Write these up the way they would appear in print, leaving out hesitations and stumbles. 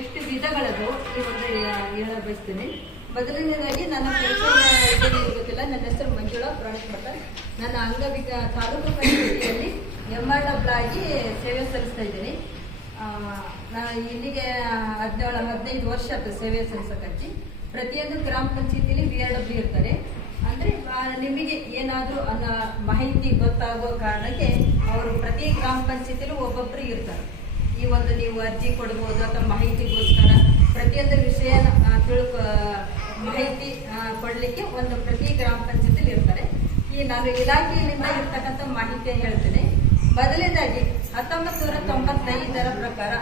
ಎಷ್ಟು ವಿಧಗಳದು ಈ ಒಂದು ಹೇಳ ಬಯಸ್ತೀನಿ. ಮೊದಲನೇದಾಗಿ ನನ್ನ ಪರಿಚಯ ಗೊತ್ತಿಲ್ಲ. ನನ್ನ ಹೆಸರು ಮಂಜುಳಾ ಪ್ರಾಣೇಶ್ ಮಠ. ನನ್ನ ತಾಲೂಕು ಪಂಚಾಯತಿಯಲ್ಲಿ MR ಆಗಿ ಸೇವೆ ಸಲ್ಲಿಸ್ತಾ ಇದ್ದೀನಿ. ನಾನು ಇಲ್ಲಿಗೆ 15 ವರ್ಷ ಆಯ್ತು ಸೇವೆ ಸಲ್ಲಿಸೋಕೆ. ಪ್ರತಿಯೊಂದು ಗ್ರಾಮ ಪಂಚಾಯತಿಯಲ್ಲಿ VRW ಇರ್ತಾರೆ. ಅಂದರೆ ನಿಮಗೆ ಏನಾದರೂ ಮಾಹಿತಿ ಗೊತ್ತಾಗೋ ಕಾರಣಕ್ಕೆ ಅವರು ಪ್ರತಿ ಗ್ರಾಮ ಪಂಚಾಯತಿಯಲ್ಲೂ ಒಬ್ಬೊಬ್ಬರು ಇರ್ತಾರೆ. ಈ ಒಂದು ನೀವು ಅರ್ಜಿ ಕೊಡ್ಬೋದು ಅಥವಾ ಮಾಹಿತಿಗೋಸ್ಕರ ಪ್ರತಿಯೊಂದು ವಿಷಯ ಮಾಹಿತಿ ಕೊಡಲಿಕ್ಕೆ ಒಂದು ಪ್ರತಿ ಗ್ರಾಮ ಪಂಚಾಯತಿಯಲ್ಲಿ ಇರ್ತಾರೆ. ಈ ನಾನು ಇಲಾಖೆಯಿಂದ ಇರ್ತಕ್ಕಂಥ ಮಾಹಿತಿ ಹೇಳ್ತೇನೆ. ಮೊದಲನೇದಾಗಿ 1995ರ ಪ್ರಕಾರ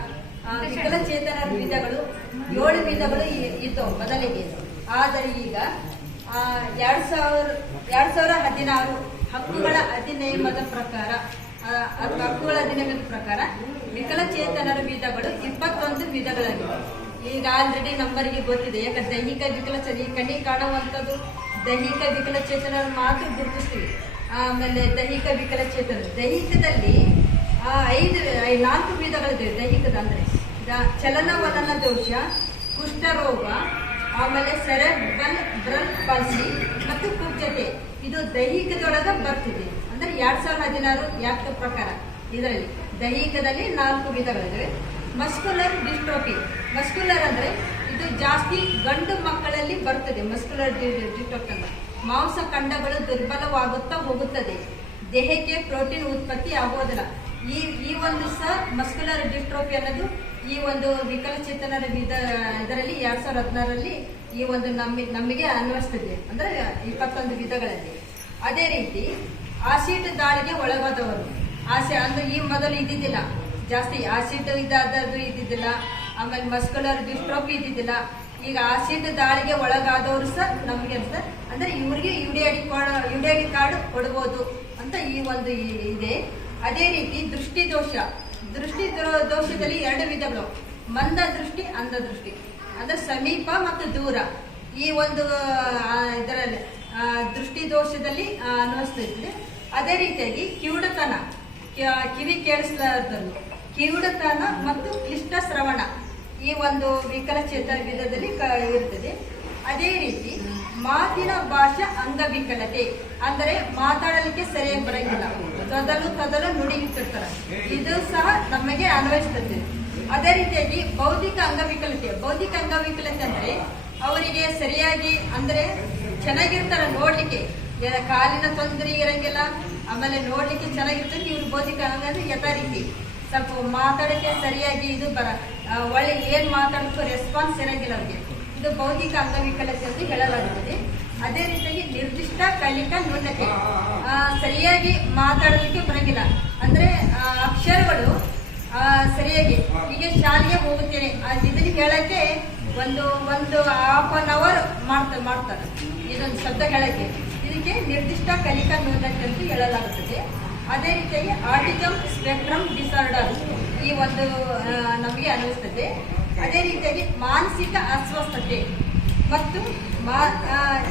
ವಿಕಲಚೇತನರ ವಿಧಗಳು 7 ವಿಧಗಳು ಇದ್ದವು ಮೊದಲಿಗೆ. ಆದರೆ ಈಗ 2016 ಹಕ್ಕುಗಳ ಅಧಿನಿಯಮದ ಪ್ರಕಾರ ವಿಕಲಚೇತನರ ವಿಧಗಳು 21 ವಿಧಗಳಾಗಿವೆ. ಈಗ ಆಲ್ರೆಡಿ ನಂಬರಿಗೆ ಗೊತ್ತಿದೆ. ಯಾಕಂದ್ರೆ ದೈಹಿಕ ವಿಕಲಚೇತನ ಕಣ್ಣಿ ಕಾಣುವಂಥದ್ದು ದೈಹಿಕ ವಿಕಲಚೇತನರ ಮಾತ್ರ ಗುರುತಿಸ್ತೀವಿ. ಆಮೇಲೆ ದೈಹಿಕ ದೈಹಿಕದಲ್ಲಿ 4 ವಿಧಗಳಿದೆ. ದೈಹಿಕದ ಅಂದ್ರೆ ಚಲನವಲನ ದೋಷ, ಕುಷ್ಠರೋಗ, ಆಮೇಲೆ ಸೆರೆಬ್ರಲ್ ಪಾಲ್ಸಿ ಮತ್ತು ಕುಬ್ಜತೆ. ಇದು ದೈಹಿಕದೊಳಗ ಬರ್ತಿದೆ. ಅಂದ್ರೆ 2016 ಆಕ್ಟ್ ಪ್ರಕಾರ ಇದರಲ್ಲಿ ದೈಹಿಕದಲ್ಲಿ 4 ವಿಧಗಳಿವೆ. Muscular dystrophy. ಮಸ್ಕ್ಯುಲರ್ ಅಂದ್ರೆ ಇದು ಜಾಸ್ತಿ ಗಂಡು ಮಕ್ಕಳಲ್ಲಿ ಬರ್ತದೆ. ಮಸ್ಕ್ಯುಲರ್ ಡಿಸ್ಟ್ರೋಫಿ ಅಂದ್ರೆ ಮಾಂಸಖಂಡಗಳು ದುರ್ಬಲವಾಗುತ್ತಾ ಹೋಗುತ್ತದೆ, ದೇಹಕ್ಕೆ ಪ್ರೋಟೀನ್ ಉತ್ಪತ್ತಿ ಆಗೋದಿಲ್ಲ. ಈ ಒಂದು ಮಸ್ಕ್ಯುಲರ್ ಡಿಸ್ಟ್ರೋಫಿ ಅನ್ನೋದು ಈ ಒಂದು ವಿಕಲಚೇತನರ ಇದರಲ್ಲಿ 2016ರಲ್ಲಿ ಈ ಒಂದು ನಮಗೆ ಅನ್ವಯಿಸ್ತದೆ. ಅಂದ್ರೆ 21 ವಿಧಗಳಲ್ಲಿ. ಅದೇ ರೀತಿ ಆಸಿಡ್ ದಾಳಿಗೆ ಒಳಗಾದವರು ಅಂದ್ರೆ ಈ ಮೊದಲು ಇದ್ದಿದ್ದಿಲ್ಲ. ಜಾಸ್ತಿ ಆಸಿಡ್ ಇದ್ದಿದ್ದಿಲ್ಲ. ಆಮೇಲೆ ಮಸ್ಕ್ಯುಲರ್ ಡಿಸ್ಟ್ರೋಫಿ ಇದ್ದಿದ್ದಿಲ್ಲ. ಈಗ ಆಸಿಡ್ ದಾಳಿಗೆ ಒಳಗಾದವರು ನಮಗೆ ಅಂದ್ರೆ ಇವ್ರಿಗೆ ಯುಡಿಐಡಿ ಕಾರ್ಡ್ ಕೊಡ್ಬೋದು ಅಂತ ಈ ಒಂದು ಇದೆ. ಅದೇ ರೀತಿ ದೃಷ್ಟಿ ದೋಷದಲ್ಲಿ 2 ವಿಧಗಳು, ಮಂದ ದೃಷ್ಟಿ, ಅಂಧ ದೃಷ್ಟಿ. ಅಂದ್ರೆ ಸಮೀಪ ಮತ್ತು ದೂರ. ಈ ಒಂದು ಇದರಲ್ಲಿ ದೃಷ್ಟಿ ದೋಷದಲ್ಲಿ ಅನ್ವಯಿಸ್ತಿದೆ. ಅದೇ ರೀತಿಯಾಗಿ ಕಿವುಡತನ, ಕಿವಿ ಕೇಳಿಸಲಾರದನ್ನು, ಕಿವುಡತನ ಮತ್ತು ಕ್ಲಿಷ್ಟ ಶ್ರವಣ ಈ ಒಂದು ವಿಕಲಚೇತನ ವಿಧದಲ್ಲಿ ಇರ್ತದೆ. ಅದೇ ರೀತಿ ಮಾತಿನ ಭಾಷಾ ಅಂಗವಿಕಲತೆ ಅಂದ್ರೆ ಮಾತಾಡಲಿಕ್ಕೆ ಸರಿಯಾಗಿ ಬರಂಗಿಲ್ಲ, ತೊದಲು ನುಡಿಯುತ್ತಿರ್ತಾರೆ. ಇದು ಸಹ ನಮಗೆ ಅನ್ವಯಿಸ್ತದೆ. ಅದೇ ರೀತಿಯಾಗಿ ಬೌದ್ಧಿಕ ಅಂಗವಿಕಲತೆ ಅಂದ್ರೆ ಅವರಿಗೆ ಸರಿಯಾಗಿ ಅಂದ್ರೆ ಚೆನ್ನಾಗಿರ್ತಾರ ನೋಡ್ಲಿಕ್ಕೆ, ಕಾಲಿನ ತೊಂದರೆ ಇರಂಗಿಲ್ಲ, ಆಮೇಲೆ ನೋಡ್ಲಿಕ್ಕೆ ಚೆನ್ನಾಗಿರ್ತದೆ. ಇವ್ರು ಬೌದ್ಧಿಕ ಅಂದ್ರೆ ಯಥಾ ರೀತಿ ಸ್ವಲ್ಪ ಮಾತಾಡಕ್ಕೆ ಸರಿಯಾಗಿ ಇದು ಒಳ್ಳೆ ಏನ್ ಮಾತಾಡಕ್ಕೂ ರೆಸ್ಪಾನ್ಸ್ ಇರಂಗಿಲ್ಲ ಅವ್ರಿಗೆ. ಇದು ಬೌದ್ಧಿಕ ಅಂಗವಿಕಲತೆ ಅಂತ ಹೇಳಲಾಗುತ್ತದೆ. ಅದೇ ರೀತಿಯಾಗಿ ನಿರ್ದಿಷ್ಟ ಕಲಿಕಾ ನ್ಯೂನತೆ, ಸರಿಯಾಗಿ ಮಾತಾಡಲಿಕ್ಕೆ ಬರಂಗಿಲ್ಲ. ಅಂದ್ರೆ ಅಕ್ಷರಗಳು ಸರಿಯಾಗಿ ಈಗ ಶಾಲೆಗೆ ಹೋಗುತ್ತೇನೆ ಇದನ್ನ ಹೇಳಕ್ಕೆ ಒಂದು ½ an hour ಮಾಡ್ತಾರೆ ಇದೊಂದು ಶಬ್ದ ಹೇಳಕ್ಕೆ. ಇದಕ್ಕೆ ನಿರ್ದಿಷ್ಟ ಕಲಿಕಾ ನ್ಯೂನತೆ ಅಂತ ಹೇಳಲಾಗುತ್ತದೆ. ಅದೇ ರೀತಿಯಾಗಿ ಆಟಿಸಮ್ ಸ್ಪೆಕ್ಟ್ರಮ್ ಡಿಸಾರ್ಡರ್ ಈ ಒಂದು ನಮಗೆ ಅನ್ವಯಿಸ್ತದೆ. ಅದೇ ರೀತಿಯಾಗಿ ಮಾನಸಿಕ ಅಸ್ವಸ್ಥತೆ ಮತ್ತು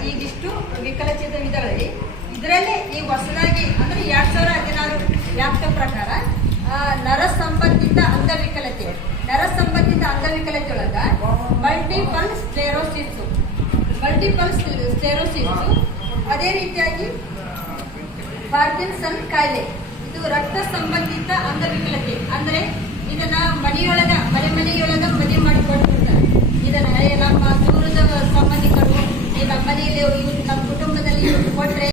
ಈಗಿಷ್ಟು ವಿಕಲಚೇತನ ವಿಧಗಳಲ್ಲಿ ಇದರಲ್ಲೇ ಈ ಹೊಸದಾಗಿ ಅಂದ್ರೆ 2016 ಆಕ್ಟ್ ಪ್ರಕಾರ ನರ ಸಂಬಂಧಿತ ಅಂಗವಿಕಲತೆ ಒಳಗ ಮಲ್ಟಿಪಲ್ ಸ್ಕ್ಲೆರೋಸಿಸ್, ಅದೇ ರೀತಿಯಾಗಿ ಪಾರ್ಕಿನ್ಸನ್ ಕಾಯಿಲೆ, ಇದು ರಕ್ತ ಸಂಬಂಧಿತ ಅಂಗವಿಕಲತೆ. ಅಂದ್ರೆ ಇದನ್ನ ಮನೆಯೊಳಗ ಮದುವೆ ಮಾಡಿ ಕೊಡ್ತಿರ್ತಾರೆ. ಇದನ್ನ ನಮ್ಮ ದೂರದ ಸಂಬಂಧಿಕರು ನಮ್ಮ ಮನೆಯಲ್ಲಿ ನಮ್ಮ ಕುಟುಂಬದಲ್ಲಿ ಕೊಟ್ರೆ